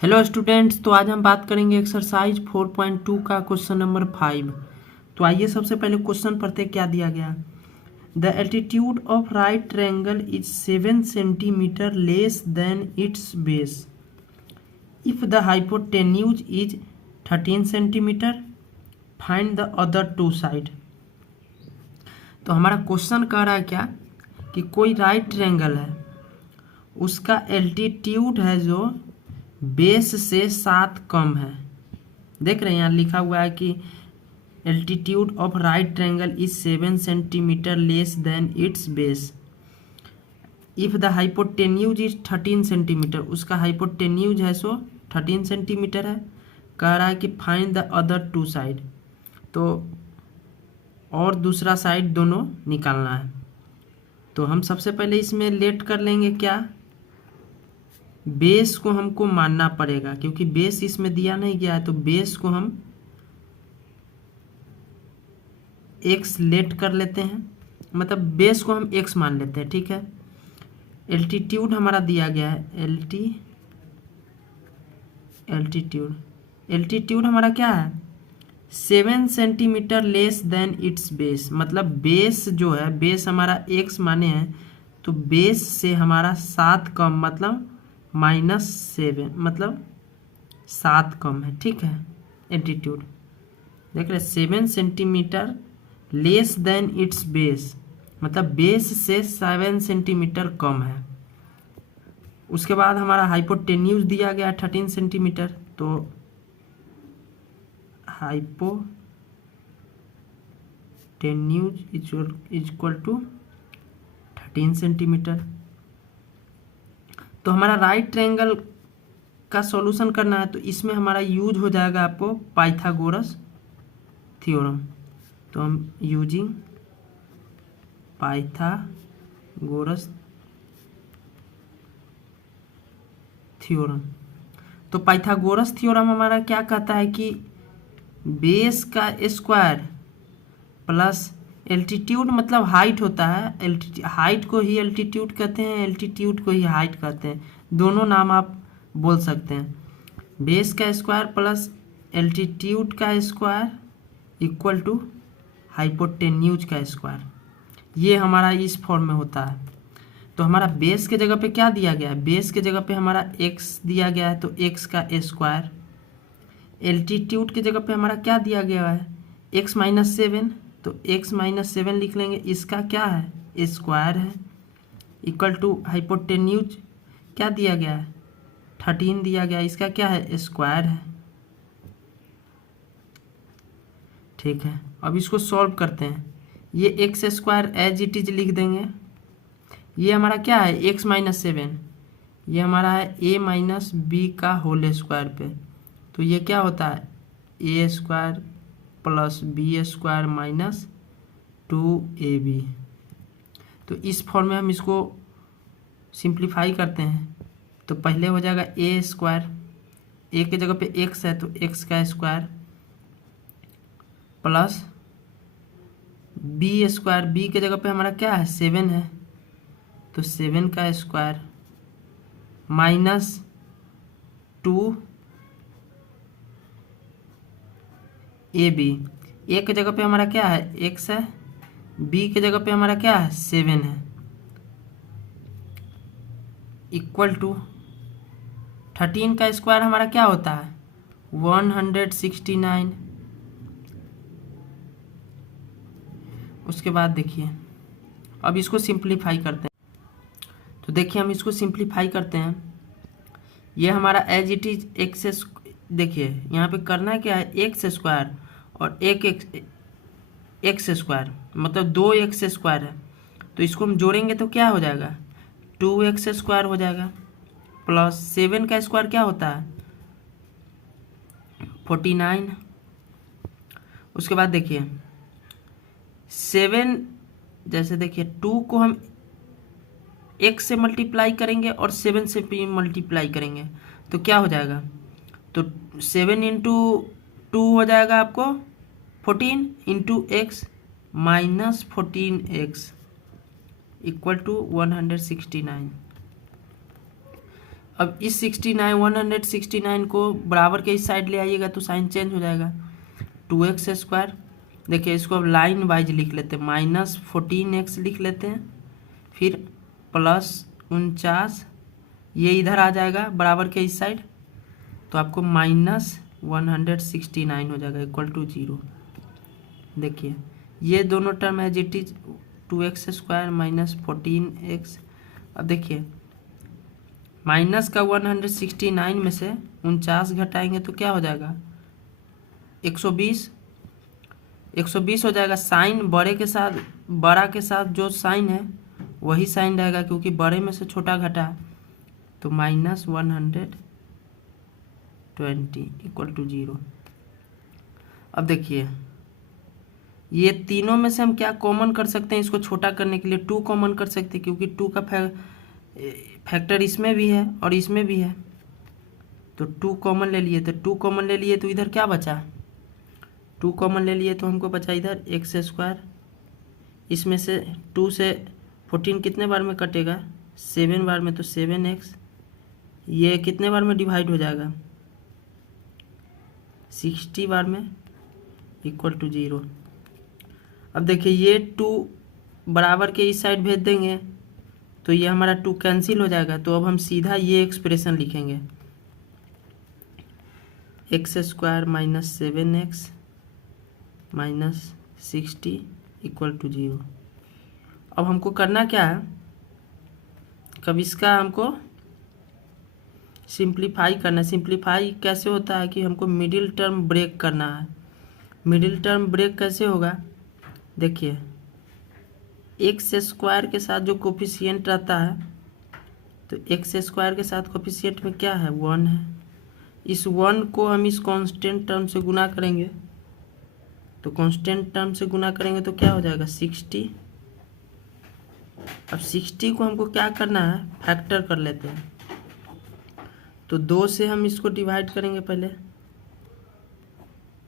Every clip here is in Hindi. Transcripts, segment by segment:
हेलो स्टूडेंट्स, तो आज हम बात करेंगे एक्सरसाइज 4.2 का क्वेश्चन नंबर 5। तो आइए सबसे पहले क्वेश्चन पढ़ते क्या दिया गया। The altitude of right triangle is 7 centimetre less than its base if the hypotenuse is 13 centimetre, find the other two side. तो हमारा क्वेश्चन कह रहा है क्या कि कोई राइट ट्रायंगल है, उसका एल्टीट्यूड है जो बेस से 7 कम है। देख रहे हैं यहाँ लिखा हुआ है कि altitude of right triangle is 7 centimetre less than its base if the hypotenuse is 13 centimetre. उसका हाइपोटेन्यूज है सो 13 सेंटीमीटर है। कह रहा है कि find the other two side, तो और दूसरा साइड दोनों निकालना है। तो हम सबसे पहले इसमें लेट कर लेंगे क्या, बेस को हमको मानना पड़ेगा क्योंकि बेस इसमें दिया नहीं गया है। तो बेस को हम x लेट कर लेते हैं, मतलब बेस को हम x मान लेते हैं, ठीक है। एल्टीट्यूड हमारा दिया गया है, एल्टीट्यूड हमारा क्या है 7 centimetre less than its base. मतलब बेस जो है, बेस हमारा x माने हैं, तो बेस से हमारा 7 कम, मतलब -7, मतलब 7 कम है, ठीक है। एल्टीट्यूड देख रहे 7 centimetre less than its base, मतलब बेस से 7 सेंटीमीटर कम है। उसके बाद हमारा हाइपोटेन्यूज दिया गया 13 सेंटीमीटर, तो हाइपोटेन्यूज इक्वल टू 13 सेंटीमीटर। तो हमारा राइट ट्रायंगल का सॉल्यूशन करना है, तो इसमें हमारा यूज हो जाएगा आपको पाइथागोरस थ्योरम। तो हम यूजिंग पाइथागोरस थ्योरम। तो पाइथागोरस थ्योरम हमारा क्या कहता है कि बेस का स्क्वायर प्लस एल्टीट्यूड, मतलब हाइट होता है, हाइट को ही एल्टीट्यूड कहते हैं, एल्टीट्यूड को ही हाइट कहते हैं, दोनों नाम आप बोल सकते हैं। बेस का स्क्वायर प्लस एल्टीट्यूड का स्क्वायर इक्वल टू हाइपोटेन्यूज का स्क्वायर, ये हमारा इस फॉर्म में होता है। तो हमारा बेस के जगह पे क्या दिया गया है, बेस के जगह पे हमारा x दिया गया है, तो x का स्क्वायर। एल्टीट्यूड के जगह पे हमारा क्या दिया गया है x -7, तो x -7 लिख लेंगे, इसका क्या है स्क्वायर है, इक्वल टू हाइपोटेन्यूज क्या दिया गया है 13 दिया गया है, इसका क्या है स्क्वायर है, ठीक है। अब इसको सॉल्व करते हैं, ये x square as it is लिख देंगे। ये हमारा क्या है x -7, ये हमारा है a माइनस बी का होल स्क्वायर पे, तो ये क्या होता है a square plus b square minus 2ab। तो इस फॉर्म में हम इसको सिंप्लीफाई करते हैं, तो पहले हो जाएगा a स्क्वायर, a के जगह पे x है तो x का square plus b square, b के जगह पे हमारा क्या है 7 है, तो 7 का स्क्वायर माइनस 2ab, ए के जगह पे हमारा क्या है x है, बी के जगह पे हमारा क्या है 7 है, इक्वल टू 13 का स्क्वायर हमारा क्या होता है 169। उसके बाद देखिए अब इसको सिंप्लीफाई करते हैं, तो देखिए हम इसको सिंप्लीफाई करते हैं, ये हमारा एज इट इज एक्स, देखिए यहाँ पे करना क्या है एक्स स्क्वायर और एक एक्स स्क्वायर, मतलब 2x स्क्वायर है, तो इसको हम जोड़ेंगे तो क्या हो जाएगा 2x स्क्वायर हो जाएगा, प्लस 7 का स्क्वायर क्या होता है 49। उसके बाद देखिए 7, जैसे देखिए 2 को हम x से मल्टीप्लाई करेंगे और 7 से भी मल्टीप्लाई करेंगे, तो क्या हो जाएगा, तो 7 इंटू 2 हो जाएगा आपको 14 into x minus 14x equal to 169। अब इस 169 को बराबर के इस साइड ले आइएगा तो साइन चेंज हो जाएगा। 2x², देखिए इसको अब लाइन वाइज लिख लेते हैं, -14x लिख लेते हैं, फिर +49, ये इधर आ जाएगा बराबर के इस साइड, तो आपको -169 हो जाएगा = 0। देखिए ये दोनों term as it is 2x² -14x। अब देखिए माइनस का 169 में से 49 घटाएंगे तो क्या हो जाएगा 120 हो जाएगा। साइन बड़े के साथ, बड़ा के साथ जो साइन है वही साइन रहेगा, क्योंकि बड़े में से छोटा घटा, तो -120 = 0। अब देखिए ये तीनों में से हम क्या कॉमन कर सकते हैं, इसको छोटा करने के लिए 2 कॉमन कर सकते हैं, क्योंकि 2 का फैक्टर इसमें भी है और इसमें भी है, तो 2 कॉमन ले लिए। तो 2 कॉमन ले लिए तो इधर क्या बचा, 2 कॉमन ले लिए तो हमको बचा इधर x²। इसमें से 2 से 14 कितने बार में कटेगा, 7 बार में, तो 7x। ये कितने बार में डिवाइड हो जाएगा, 60 बार में, = 0। अब देखिए ये 2 बराबर के इस साइड भेज देंगे तो ये हमारा 2 कैंसिल हो जाएगा। तो अब हम सीधा ये एक्सप्रेशन लिखेंगे, x² -7x -60 = 0। अब हमको करना क्या है, कब इसका हमको सिंप्लीफाई करना है। सिंप्लीफाई कैसे होता है कि हमको मिडिल टर्म ब्रेक करना है। मिडिल टर्म ब्रेक कैसे होगा, देखिए x² के साथ जो कोफिशिएंट रहता है, तो x² के साथ कोफिशिएंट में क्या है, 1 है। इस 1 को हम इस कांस्टेंट टर्म से गुना करेंगे, तो कांस्टेंट टर्म से गुना करेंगे तो क्या हो जाएगा 60। अब 60 को हमको क्या करना है, फैक्टर कर लेते हैं। तो 2 से हम इसको डिवाइड करेंगे पहले,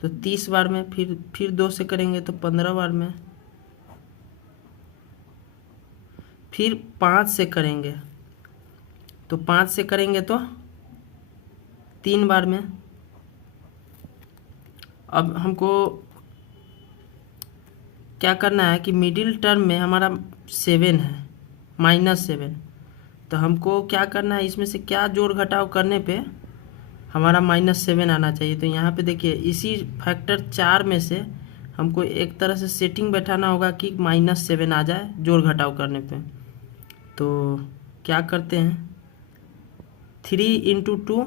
तो 30 बार में, फिर 2 से करेंगे तो 15 बार में, फिर 5 से करेंगे, तो 5 से करेंगे तो 3 बार में। अब हमको क्या करना है कि मिडिल टर्म में हमारा 7 है, -7, तो हमको क्या करना है, इसमें से क्या जोड़ घटाव करने पे हमारा -7 आना चाहिए। तो यहाँ पे देखिए इसी फैक्टर 4 में से हमको एक तरह से सेटिंग बैठाना होगा कि -7 आ जाए जोड़ घटाव करने पे। तो क्या करते हैं, 3 × 2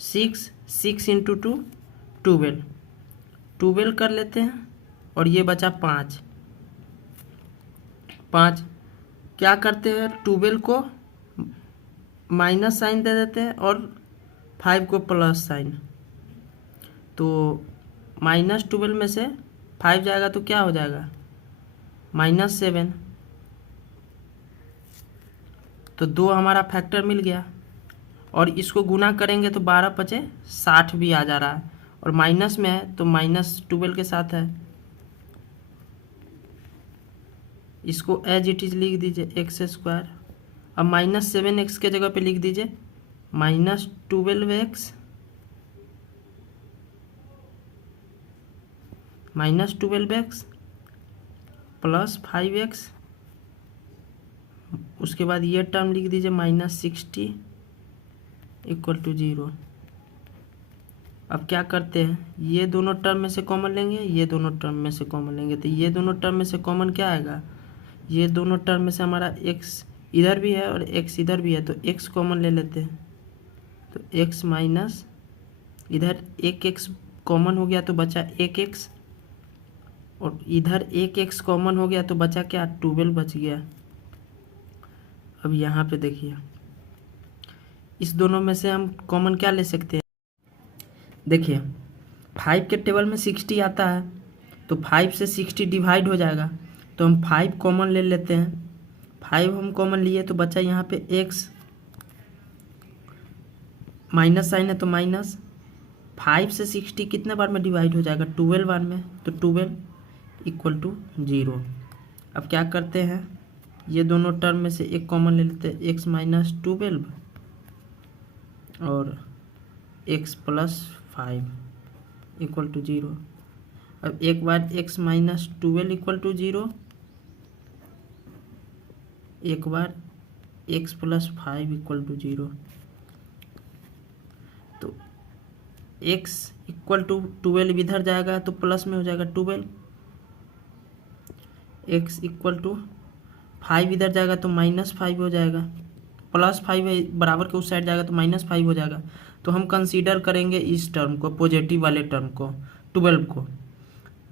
6, 6 × 2 12 कर लेते हैं, और ये बचा 5। क्या करते हैं, 12 को माइनस साइन दे देते हैं और 5 को प्लस साइन। तो -12 में से 5 जाएगा तो क्या हो जाएगा -7। तो 2 हमारा फैक्टर मिल गया, और इसको गुना करेंगे तो 12 × 5 = 60 भी आ जा रहा है, और माइनस में है तो -12 के साथ है। इसको एज इट इज लिख दीजिए x²। अब -7x के जगह पे लिख दीजिए -12x + 5x, उसके बाद ये टर्म लिख दीजिए -60 = 0। अब क्या करते हैं, ये दोनों टर्म में से कॉमन लेंगे, ये दोनों टर्म में से कॉमन लेंगे, तो ये दोनों टर्म में से कॉमन क्या आएगा, ये दोनों टर्म में से हमारा x इधर भी है और x इधर भी है, तो x कॉमन ले लेते हैं। तो x माइनस इधर 1x कॉमन हो गया तो बचा 1x, और इधर 1x कॉमन हो गया तो बचा क्या, 12 बच गया। अब यहाँ पे देखिए इस दोनों में से हम कॉमन क्या ले सकते हैं, देखिए 5 के टेबल में 60 आता है, तो 5 से 60 डिवाइड हो जाएगा, तो हम 5 कॉमन ले लेते हैं। 5 हम कॉमन लिए तो बचा यहाँ पे x, माइनस साइन है तो माइनस। 5 से 60 कितने बार में डिवाइड हो जाएगा, 12 बार में, तो 12 = 0। अब क्या करते हैं, ये दोनों टर्म में से एक कॉमन ले लेते हैं, x - 12 और x प्लस 5 इक्वल टू 0। अब एक बार x माइनस 12 इक्वल टू 0, एक बार x प्लस 5 इक्वल टू 0। तो x इक्वल टू 12 इधर जाएगा तो प्लस में हो जाएगा 12, x इक्वल टू 5 इधर जाएगा तो -5 हो जाएगा, +5 है बराबर के उस साइड जाएगा तो -5 हो जाएगा। तो हम कंसीडर करेंगे इस टर्म को, पॉजिटिव वाले टर्म को, 12 को।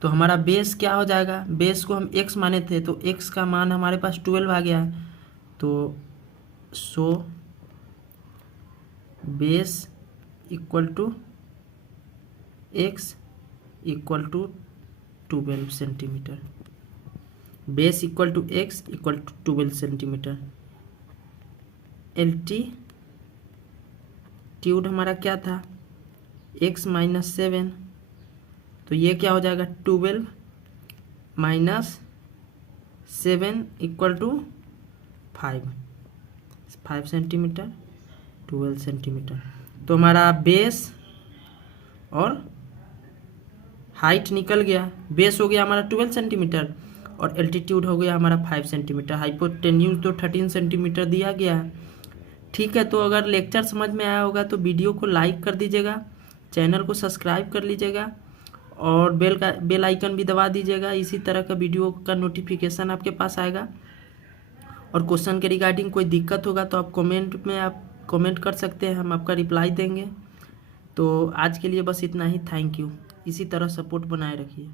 तो हमारा बेस क्या हो जाएगा, बेस को हम x माने थे तो x का मान हमारे पास 12 आ गया है। तो so base equal to x equal to 12 centimetre, base equal to x equal to 12 centimetre. Altitude हमारा क्या था, x माइनस 7, तो ये क्या हो जाएगा 12 minus 7 equal to 5 centimetre, 12 centimetre. तो हमारा बेस और हाइट निकल गया, बेस हो गया हमारा 12 सेंटीमीटर और एल्टीट्यूड हो गया हमारा 5 सेंटीमीटर। हाइपोटेन्यूज तो 13 सेंटीमीटर दिया गया है। ठीक है, तो अगर लेक्चर समझ में आया होगा तो वीडियो को लाइक कर दीजिएगा, चैनल को सब्सक्राइब कर लीजिएगा और बेल आइकन भी दबा दीजिएगा। इसी तरह का वीडियो का नोटिफिकेशन आपके पास आएगा। और क्वेश्चन के रिगार्डिंग कोई दिक्कत होगा तो आप कमेंट कर सकते हैं, हम आपका रिप्लाई देंगे। तो आज के लिए बस इतना ही, थैंक यू। इसी तरह सपोर्ट बनाए रखिए।